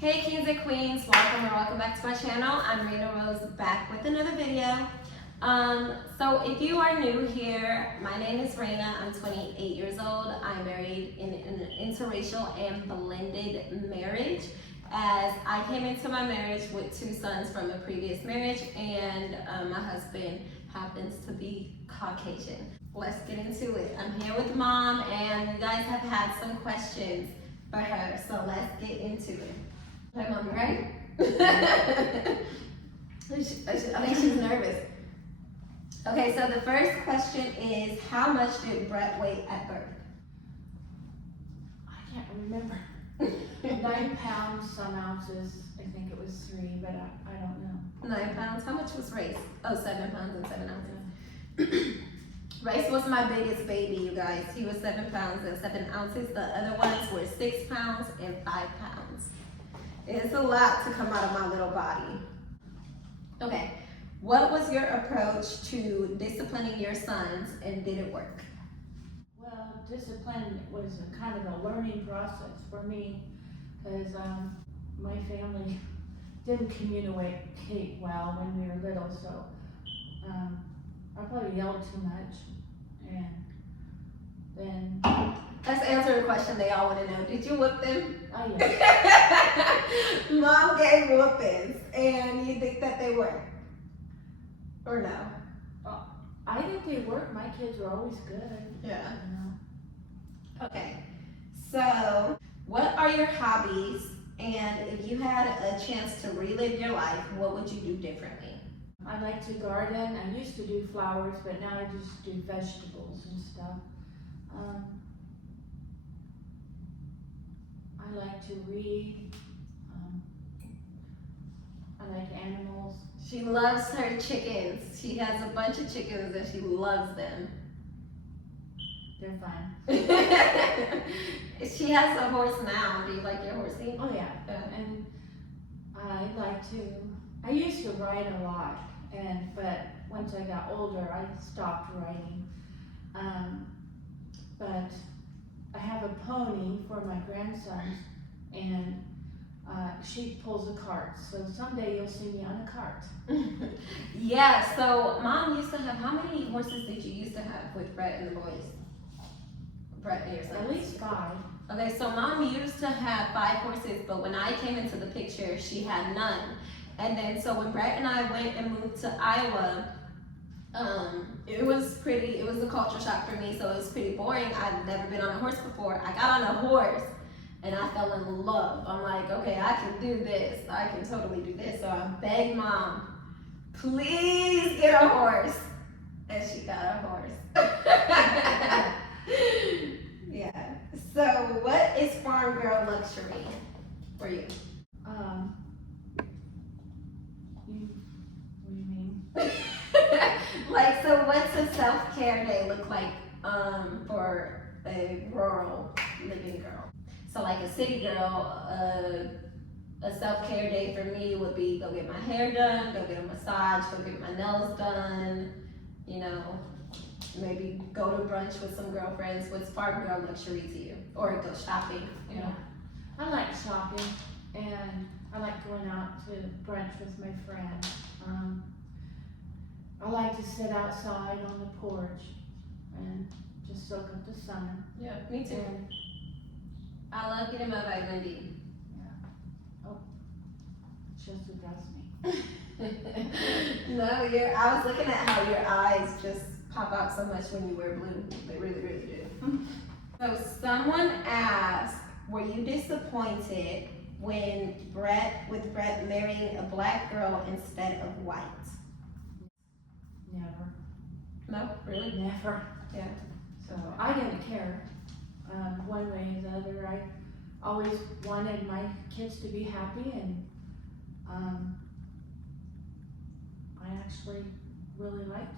Hey kings and queens, welcome back to my channel. I'm Rena Rose back with another video. So if you are new here, my name is Rena. I'm 28 years old. I'm married in an interracial and blended marriage, as I came into my marriage with 2 sons from a previous marriage, and my husband happens to be Caucasian. Let's get into it. I'm here with Mom, and you guys have had some questions for her, so let's get into it. Okay, Mom, you ready? I think she's nervous. Okay, so the first question is, how much did Brett weigh at birth? I can't remember. 9 pounds, some ounces. I think it was 3, but I don't know. 9 pounds. How much was Race? Oh, 7 pounds and 7 ounces. Race was my biggest baby, you guys. He was 7 pounds and 7 ounces. The other ones were 6 pounds and 5 pounds. It's a lot to come out of my little body. Okay, what was your approach to disciplining your sons, and did it work? Well, discipline was a kind of a learning process for me, because my family didn't communicate well when we were little, so I probably yelled too much, and then... Let's answer a question they all want to know. Did you whip them? Oh yeah. Mom gave whoopings, and you think that they work? Or no? I think they work. My kids were always good. Yeah. You know? Okay, so what are your hobbies, and if you had a chance to relive your life, what would you do differently? I like to garden. I used to do flowers, but now I just do vegetables and stuff. I like to read. I like animals. She loves her chickens. She has a bunch of chickens and she loves them. They're fun. She has a horse now. Do you like your horsey? Oh yeah. And I used to ride a lot, but once I got older, I stopped riding. But I have a pony for my grandsons, and she pulls a cart. So someday you'll see me on a cart. Yeah, so Mom used to have, how many horses did you used to have with Brett and the boys? Brett and your sons? At least 5. Okay, so Mom used to have 5 horses, but when I came into the picture, she had none. And then, so when Brett and I went and moved to Iowa, it was a culture shock for me, so it was pretty boring. I'd never been on a horse before. I got on a horse and I fell in love. I'm like, okay, I can do this. I can totally do this. So I begged Mom, please get a horse. And she got a horse. Yeah. So what is farm girl luxury for you? What do you mean? Like, so what's a self-care day look like for a rural living girl? So like a city girl, a self-care day for me would be go get my hair done, go get a massage, go get my nails done, you know, maybe go to brunch with some girlfriends. What's farm girl luxury to you? Or go shopping, you know? I like shopping, and I like going out to brunch with my friends. I like to sit outside on the porch and just soak up the sun. Yeah, me too. And, I love getting my vitamin D. yeah. Oh, just address me. No, I was looking at how your eyes just pop out so much when you wear blue. They really, really do. So someone asked, were you disappointed with Brett marrying a black girl instead of white? Never. No, really? Never. Yeah. So I didn't care one way or the other. I always wanted my kids to be happy, and I actually really liked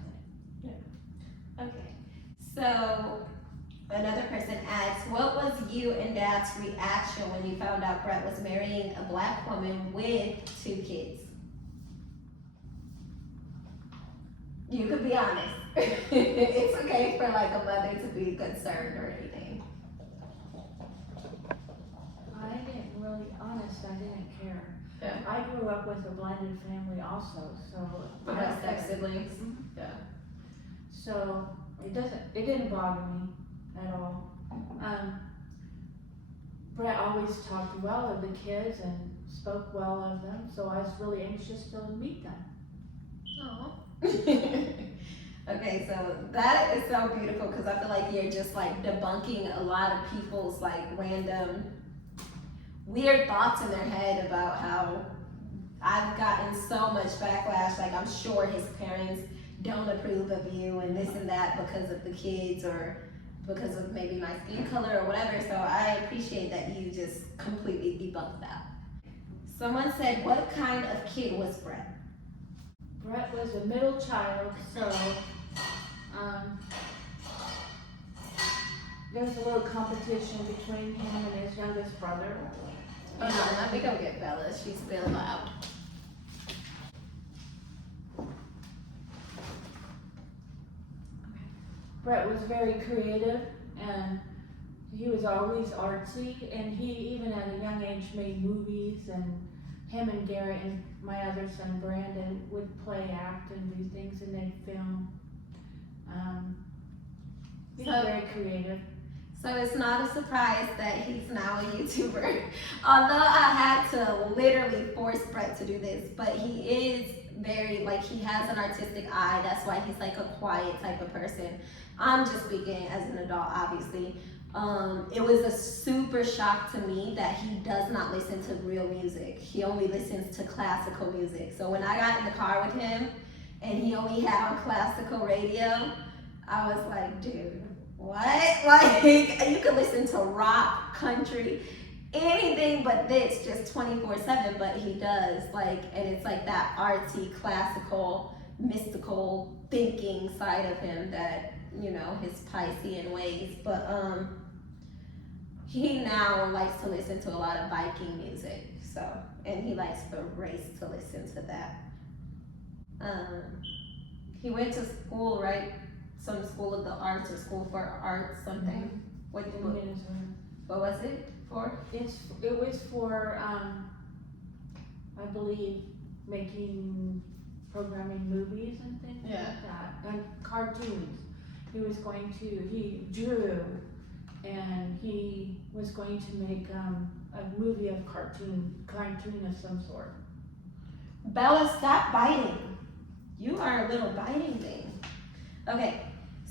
it. Yeah. Okay. So another person asks, what was you and Dad's reaction when you found out Brett was marrying a black woman with 2 kids? You could be honest. It's okay for like a mother to be concerned or anything. I didn't really, honest, I didn't care. Yeah. I grew up with a blended family also, so. But I don't step care. siblings. Yeah. So it didn't bother me at all. Brett always talked well of the kids and spoke well of them, so I was really anxious to meet them. Okay, so that is so beautiful because I feel like you're just like debunking a lot of people's like random weird thoughts in their head about how I've gotten so much backlash. Like I'm sure his parents don't approve of you and this and that because of the kids or because of maybe my skin color or whatever. So I appreciate that you just completely debunked that. Someone said, what kind of kid was Brett? Brett was a middle child, so there was a little competition between him and his youngest brother. Oh no, let me go get Bella. She's still loud. Brett was very creative and he was always artsy, and he even at a young age made movies, and him and Garrett and my other son Brandon would play, act, and do things, and they'd film. He's very creative. So it's not a surprise that he's now a YouTuber. Although I had to literally force Brett to do this, but he is very, like, he has an artistic eye. That's why he's like a quiet type of person. I'm just speaking as an adult, obviously. It was a super shock to me that he does not listen to real music. He only listens to classical music. So when I got in the car with him and he only had on classical radio, I was like, dude, what? Like, you could listen to rock, country, anything but this, just 24/7, but he does, like, and it's like that artsy, classical, mystical thinking side of him that, you know, his Piscean ways, but he now likes to listen to a lot of Viking music, so, and he likes the race to listen to that. He went to school, right? Some school of the arts or school for arts, something. What was it for? It was for, I believe, making, programming movies and things like that, and cartoons. He drew, and he was going to make a movie of cartoon of some sort. Bella, stop biting. You are a little biting thing. Okay,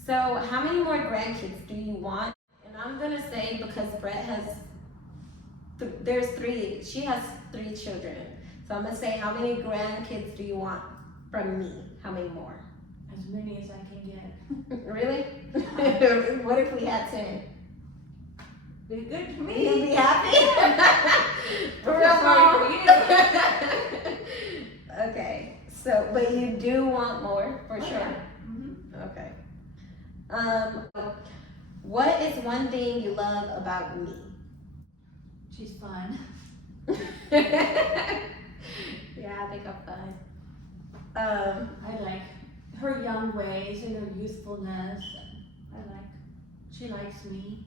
so how many more grandkids do you want? And I'm gonna say, because Brett has, she has 3 children. So I'm gonna say, how many grandkids do you want from me? How many more? As many as I can get. Really? What if we had 10? Be good to You'd me. be happy? For real, Sorry for you. Okay, so, but you do want more, for sure? Yeah. Mm-hmm. Okay. What is one thing you love about me? She's fun. Yeah, I think I'm fun. I like her young ways and her youthfulness. She likes me.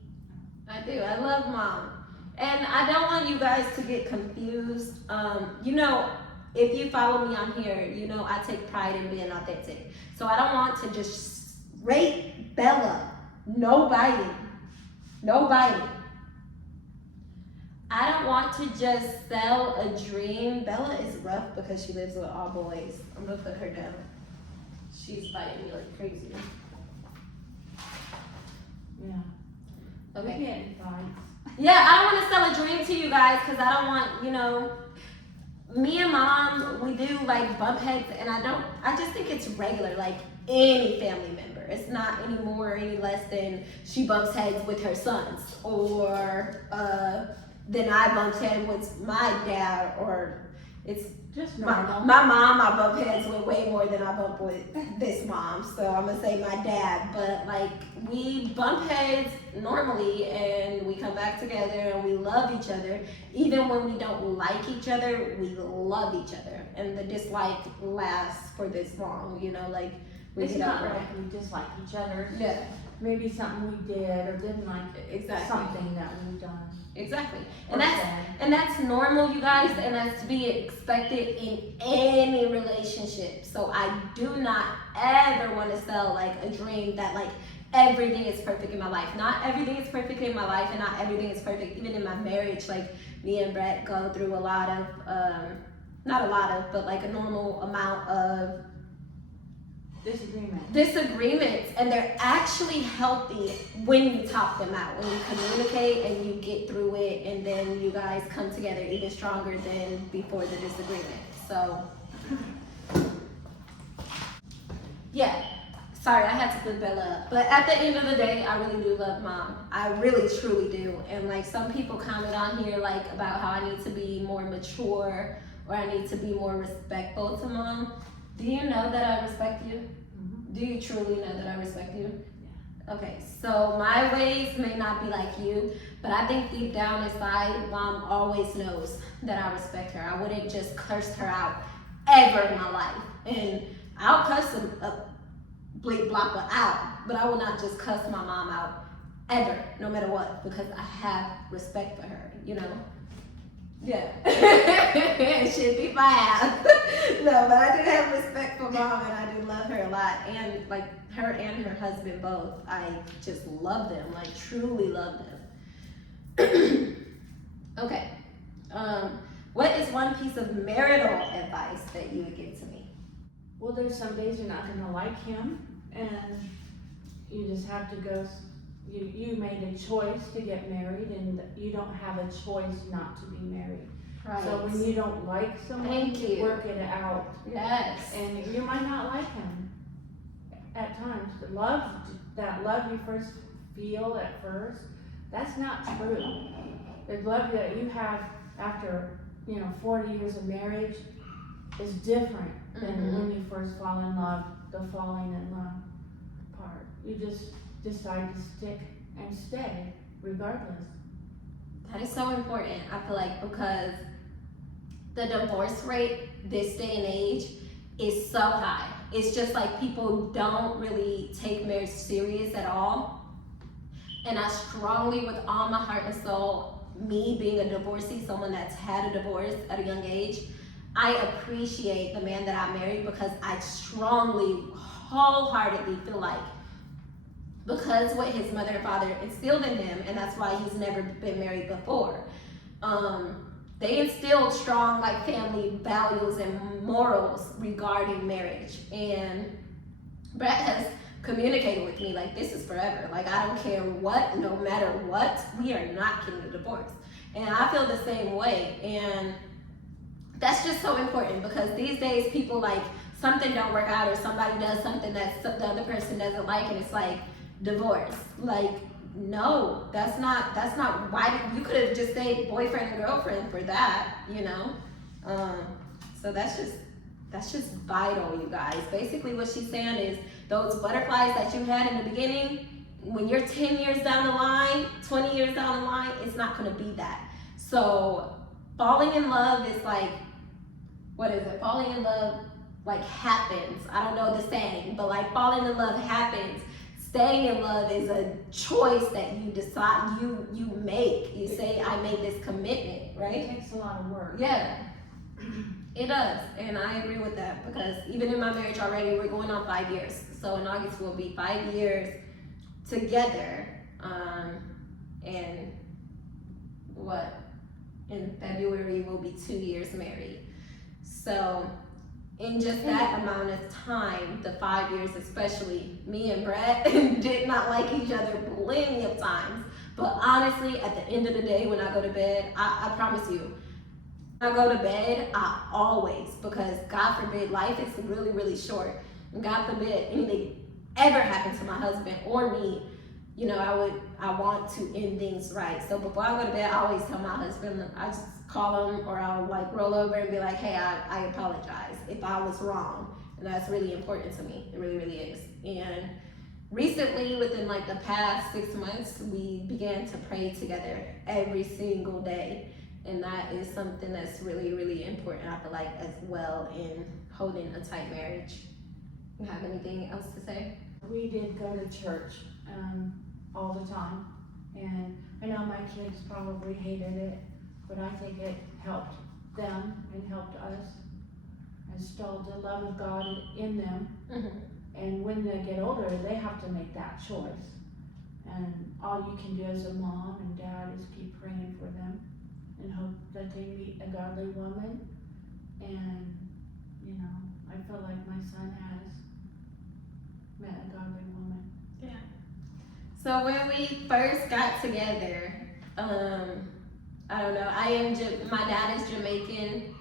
I do. I love Mom. And I don't want you guys to get confused. You know, if you follow me on here, you know I take pride in being authentic. So I don't want to just rate Bella. No biting. No biting. I don't want to just sell a dream. Bella is rough because she lives with all boys. I'm gonna put her down. She's fighting me like crazy. Yeah. Okay. We get in fights. Yeah, I don't want to sell a dream to you guys because I don't want, you know, me and Mom, we do like bump heads, and I just think it's regular, like any family member. It's not any more or any less than she bumps heads with her sons, or than I bumped head with my dad, or it's Just my normal. mom. I bump heads with way more than I bump with this mom, so I'm gonna say my dad. But like, we bump heads normally, and we come back together, and we love each other. Even when we don't like each other, we love each other, and the dislike lasts for this long. You know, like we It's get not over it. like we dislike each other. Yeah. maybe something we did or didn't like, Exactly. something that we've done. Exactly. or said. And that's normal, you guys, and that's to be expected in any relationship. So I do not ever want to sell like a dream that like everything is perfect in my life. Not everything is perfect in my life, and not everything is perfect even in my marriage. Like me and Brett go through a lot of not a lot of, but like a normal amount of disagreements, and they're actually healthy when you talk them out, when you communicate and you get through it, and then you guys come together even stronger than before the disagreement. So yeah, sorry, I had to put Bella up, but at the end of the day, I really do love Mom. I really truly do. And like some people comment on here like about how I need to be more mature or I need to be more respectful to Mom. Do you know that I respect you? Mm-hmm. Do you truly know that I respect you? Yeah. Okay, so my ways may not be like you, but I think deep down inside, Mom always knows that I respect her. I wouldn't just curse her out ever in my life. And I'll cuss a bleep blopper out, but I will not just cuss my mom out ever, no matter what, because I have respect for her, you know? Yeah. Should be my ass. No, but I do have respect for Mom, and I do love her a lot. And like her and her husband both, I just love them, like truly love them. Okay. What is one piece of marital advice that you would give to me? Well, there's some days you're not gonna like him, and you just have to go. You made a choice to get married, and you don't have a choice not to be married. Right. So when you don't like someone, Thank you. work it out. Yes. And you might not like him at times. That love you first feel at first, that's not true. The love that you have after 40 years of marriage is different than when you first fall in love. The falling in love part, you just decide to stick and stay regardless. That is so important, I feel like, because the divorce rate this day and age is so high. It's just like people don't really take marriage serious at all. And I strongly, with all my heart and soul, me being a divorcee, someone that's had a divorce at a young age, I appreciate the man that I married, because I strongly, wholeheartedly feel like because what his mother and father instilled in him, and that's why he's never been married before, they instilled strong like family values and morals regarding marriage. And Brett has communicated with me like, this is forever. Like, I don't care what, no matter what, we are not getting a divorce. And I feel the same way. And that's just so important, because these days people like something don't work out, or somebody does something that the other person doesn't like, and it's like divorce. Like, no, that's not why you could have just stayed boyfriend and girlfriend for that, you know? So that's just vital, you guys. Basically what she's saying is those butterflies that you had in the beginning, when you're 10 years down the line, 20 years down the line, it's not gonna be that. So falling in love is like, what is it? Falling in love like happens. I don't know the saying, but like falling in love happens. Staying in love is a choice that you decide, you make. You say, I made this commitment, right? It takes a lot of work. Yeah, it does. And I agree with that, because even in my marriage already, we're going on 5 years. So in August, we'll be 5 years together. And in February, we'll be 2 years married. So in just that amount of time, the 5 years especially, me and Brett did not like each other plenty of times. But honestly, at the end of the day, when I go to bed, I promise you, when I go to bed, I always, because God forbid, life is really, really short. And God forbid anything ever happens to my husband or me, I want to end things right. So before I go to bed, I always tell my husband, I just call him, or I'll like roll over and be like, hey, I apologize if I was wrong. And that's really important to me. It really, really is. And recently, within like the past 6 months, we began to pray together every single day. And that is something that's really, really important, I feel like, as well, in holding a tight marriage. You have anything else to say? We did go to church all the time, and I know my kids probably hated it, but I think it helped them and helped us, installed the love of God in them. And when they get older, they have to make that choice. And all you can do as a mom and dad is keep praying for them and hope that they meet a godly woman. And, you know, I feel like my son has met a godly woman. Yeah. So when we first got together, I don't know, my dad is Jamaican,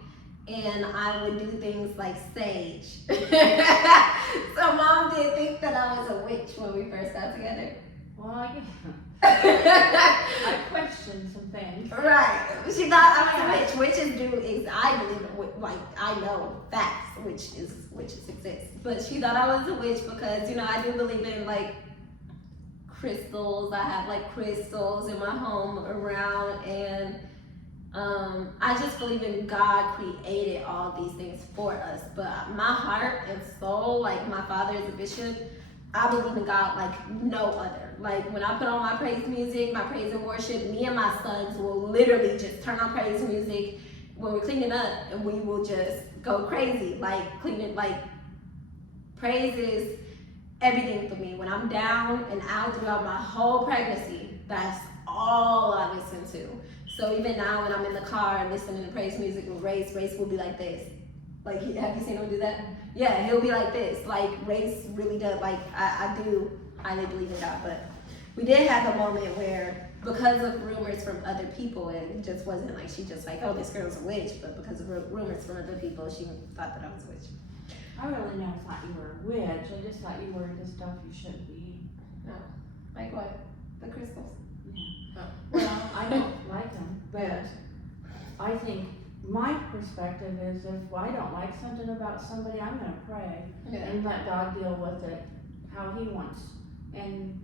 and I would do things like sage. So Mom did think that I was a witch when we first got together. Well, I questioned some things. Right. She thought I was a witch. Witches do, I believe, like, I know facts, witches exist. But she thought I was a witch because, you know, I do believe in, like, crystals. I have, like, crystals in my home around, and I just believe in God created all these things for us. But my heart and soul, like, my father is a bishop, I believe in God like no other. Like, when I put on my praise music, my praise and worship, me and my sons will literally just turn on praise music when we're cleaning up, and we will just go crazy, like cleaning, like, praise is everything for me. When I'm down and out throughout my whole pregnancy, that's all I listen to. So even now when I'm in the car listening to praise music with Race will be like this. Like, have you seen him do that? Yeah, he'll be like this. Like, Race really does, like, I do highly believe in God, but we did have a moment where, because of rumors from other people, it just wasn't like she just like, oh, this girl's a witch, but because of rumors from other people, she thought that I was a witch. I really never thought you were a witch. I just thought you were into stuff you shouldn't be. No. Like what? The crystals? Yeah. Oh. Well, I don't like them, but I think my perspective is if I don't like something about somebody, I'm going to pray and let God deal with it how He wants. And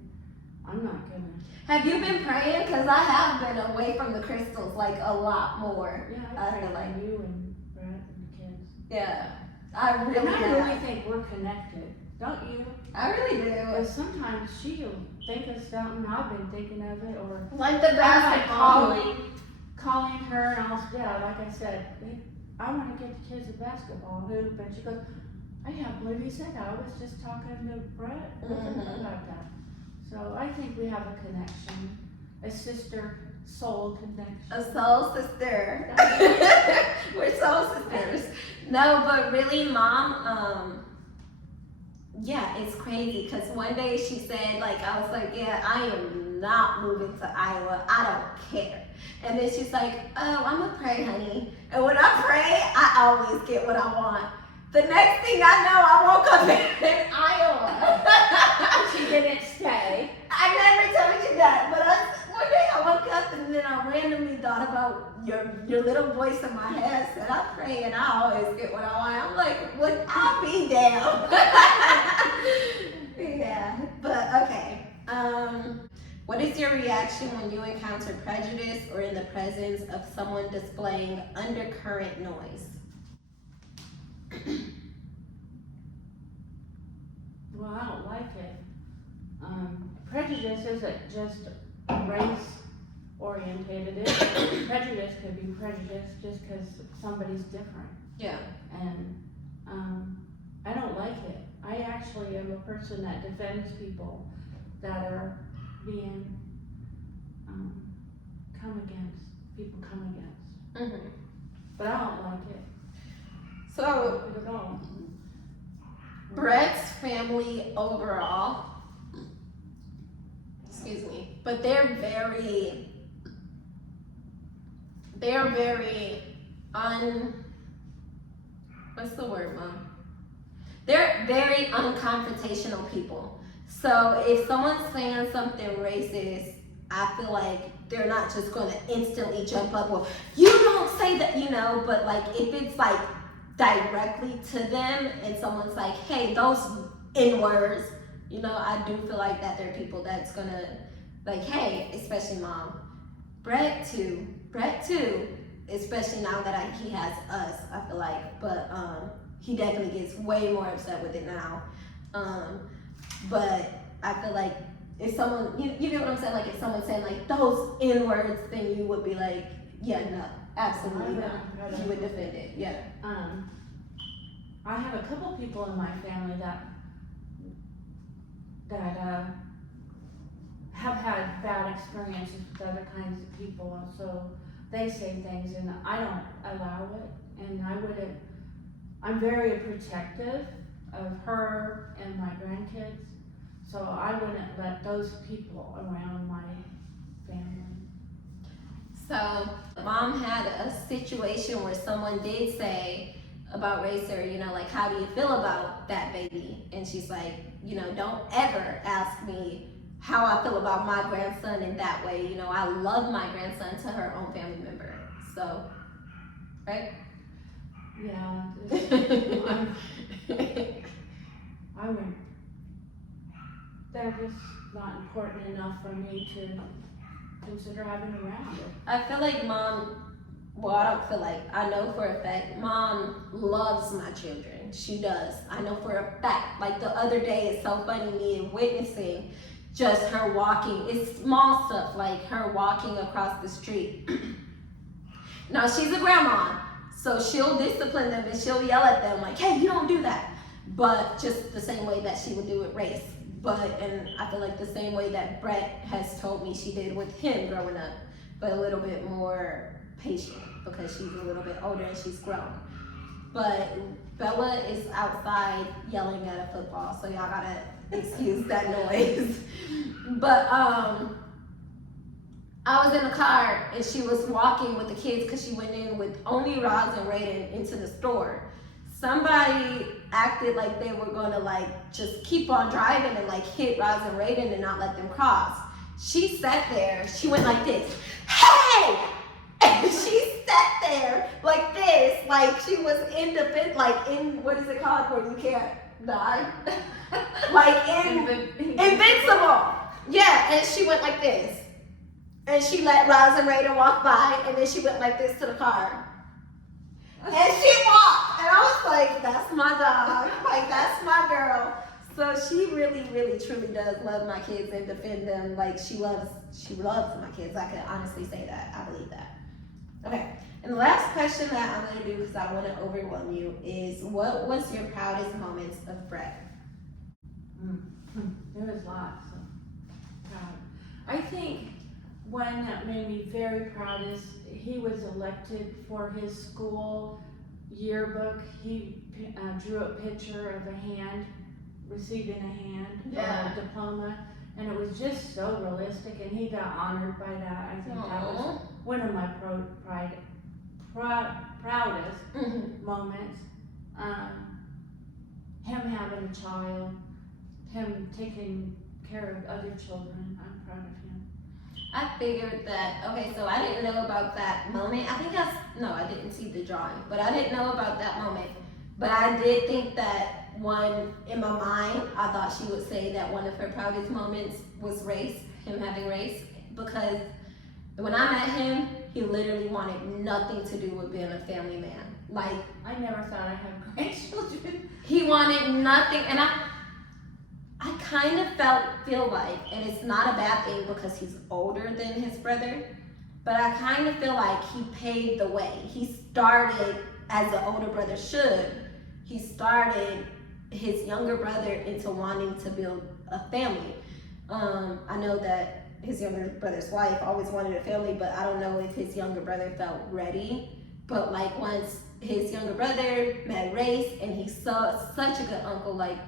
I'm not going to. Have you been praying? Because I have been away from the crystals, like, a lot more. Yeah, I pray feel like for you and Brett and the kids. Yeah. I really think we're connected. Don't you? I really do. Because sometimes she'll think of something, I've been thinking of it, or like the basketball. calling her, and like I said, I want to get the kids a basketball hoop, and she goes, I can't believe you said that. I was just talking to Brett about that. So I think we have a connection, a sister soul connection. A soul sister. We're soul sisters. No, but really, Mom, yeah, it's crazy, because one day she said, like, I was like, yeah, I am not moving to Iowa. I don't care. And then she's like, oh, I'm gonna pray, honey. And when I pray, I always get what I want. The next thing I know, I woke up in Iowa. She didn't stay. I never told you that, but one day I woke up and then I randomly thought about your little voice in my head. Said, I pray and I always get what I want. I'm like, would I be down? Yeah, but okay. What is your reaction when you encounter prejudice or in the presence of someone displaying undercurrent noise? Well, I don't like it. Prejudice isn't just race orientated. Prejudice could be prejudice just because somebody's different. Yeah. And I don't like it. I actually am a person that defends people that are being come against. Mm-hmm. But I don't like it. So, Not at all. Brett's family overall, excuse me, but they're very what's the word, Mom? They're very unconfrontational people. So if someone's saying something racist, I feel like they're not just going to instantly jump up, well, you don't say that, you know, but like if it's like directly to them and someone's like, hey, those N-words, you know, I do feel like that there are people that's going to, like, hey, especially Mom, Brett too, especially now that he has us, I feel like, but he definitely gets way more upset with it now. But I feel like if someone, you get what I'm saying? Like if someone said like those N words, then you would be like, yeah, no, absolutely not. You would defend it, yeah. I have a couple people in my family that have had bad experiences with other kinds of people, so they say things and I don't allow it, and I'm very protective of her and my grandkids, so I wouldn't let those people around my family. So mom had a situation where someone did say about race, or like, how do you feel about that baby? And she's like, don't ever ask me how I feel about my grandson in that way. I love my grandson to her own family member. So, right? Yeah, I would. They're just not important enough for me to consider having around. I feel like mom, well, I don't feel like, I know for a fact, mom loves my children. She does. I know for a fact. Like the other day, it's so funny, me witnessing just her walking. It's small stuff, like her walking across the street. Now, she's a grandma, so she'll discipline them and she'll yell at them like, hey, you don't do that. But just the same way that she would do with race. And I feel like the same way that Brett has told me she did with him growing up, but a little bit more patient because she's a little bit older and she's grown. But Bella is outside yelling at a football, so y'all gotta excuse that noise. But I was in the car and she was walking with the kids because she went in with only Roz and Raiden into the store. Somebody acted like they were gonna like just keep on driving and like hit Roz and Raiden and not let them cross. She sat there, she went like this, hey! And she sat there like this, like she was in defense, like in, what is it called where you can't die? Like invincible. Yeah, and she went like this. And she let Roz and Raiden walk by, and then she went like this to the car. And she walked, and I was like, that's my dog, like that's my girl. So she really, really, truly does love my kids and defend them. Like she loves my kids. I can honestly say that. I believe that. Okay, and the last question that I'm gonna do, because I don't want to overwhelm you, is what was your proudest moments of Brett? There was lots of proud. I think one that made me very proud is he was elected for his school yearbook. He drew a picture of a hand, receiving a hand, Yeah. a diploma, and it was just so realistic, and he got honored by that. I think that was one of my proudest moments. Him having a child, him taking care of other children, I'm proud of him. I figured that, okay, so I didn't know about that moment. I didn't see the drawing, but I didn't know about that moment. But I did think that one, in my mind, I thought she would say that one of her proudest moments was race, him having race, because when I met him, he literally wanted nothing to do with being a family man. Like, I never thought I'd have grandchildren. he wanted nothing, and I kind of feel like, and it's not a bad thing because he's older than his brother, but I kind of feel like he paved the way. He started, as the older brother should, he started his younger brother into wanting to build a family. I know that his younger brother's wife always wanted a family, but I don't know if his younger brother felt ready. But like once his younger brother met Race and he saw such a good uncle, like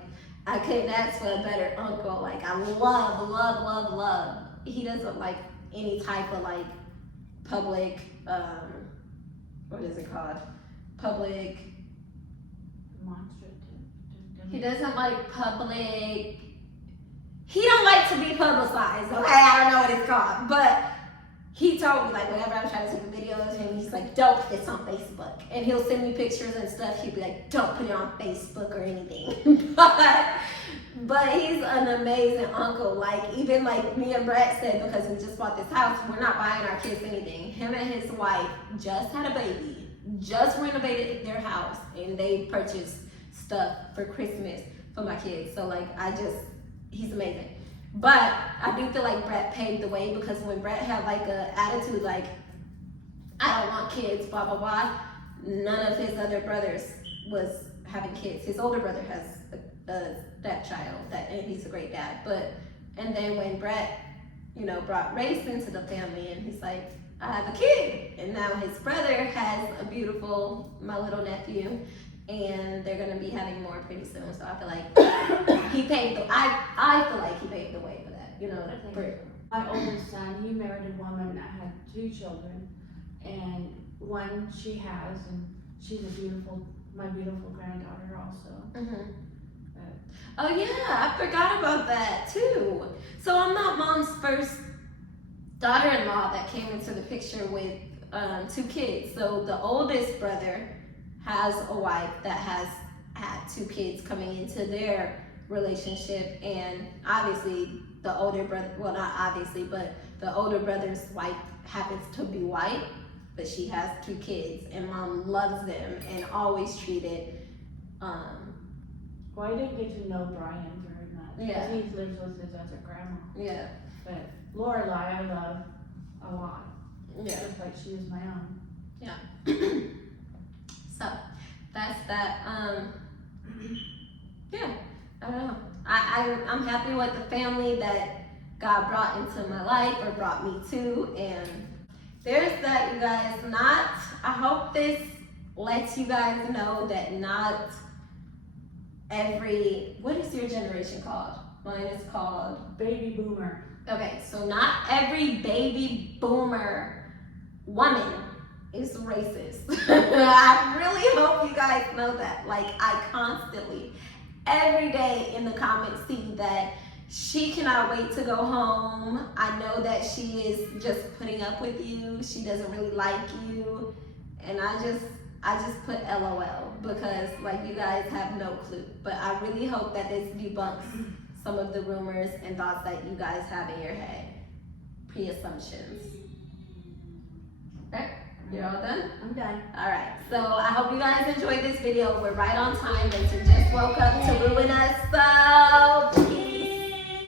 I couldn't ask for a better uncle. Like I love. He doesn't like any type of like public, what is it called? Public. He doesn't like public. He don't like to be publicized. Okay, I don't know what it's called, but he told me, like, whenever I'm trying to take a video of him, he's like, don't put this on Facebook. And he'll send me pictures and stuff. He'll be like, don't put it on Facebook or anything. But he's an amazing uncle. Like, even like me and Brett said, because we just bought this house, we're not buying our kids anything. Him and his wife just had a baby, just renovated their house, and they purchased stuff for Christmas for my kids. So like, he's amazing. But I do feel like Brett paved the way, because when Brett had like a attitude like, I don't want kids, blah blah blah, none of his other brothers was having kids. His older brother has a stepchild, and he's a great dad. And then when Brett, brought race into the family, and he's like, I have a kid, and now his brother has a beautiful, my little nephew, and they're gonna be having more pretty soon. So I feel like he paved the. I feel like he paved the way for that. My oldest son, he married a woman that had 2 children, and one she has, and she's my beautiful granddaughter also. Mm-hmm. Oh yeah, I forgot about that too. So I'm not Mom's first daughter-in-law that came into the picture with 2 kids. So the oldest brother has a wife that has had 2 kids coming into their relationship, and obviously the older brother, well, not obviously, but the older brother's wife happens to be white, but she has 2 kids, and Mom loves them and always treated. Well, I didn't get to know Brian very much. Yeah. He lives with his other grandma. Yeah. But Lorelai, I love a lot. Yeah. Just like she is my own. Yeah. So that's that. Yeah. I don't know. I'm happy with the family that God brought into my life, or brought me to, and there's that, you guys. I hope this lets you guys know that not every, what is your generation called? Mine is called Baby boomer. Okay, so not every baby boomer woman is racist. I really hope you guys know that. Like, I constantly, every day in the comments see that she cannot wait to go home. I know that she is just putting up with you. She doesn't really like you. And I just put LOL, because like, you guys have no clue. But I really hope that this debunks some of the rumors and thoughts that you guys have in your head. Pre-assumptions. Okay, you're all done? I'm done. Alright, so I hope you guys enjoyed this video. We're right on time. Vincent just woke up to ruin us, so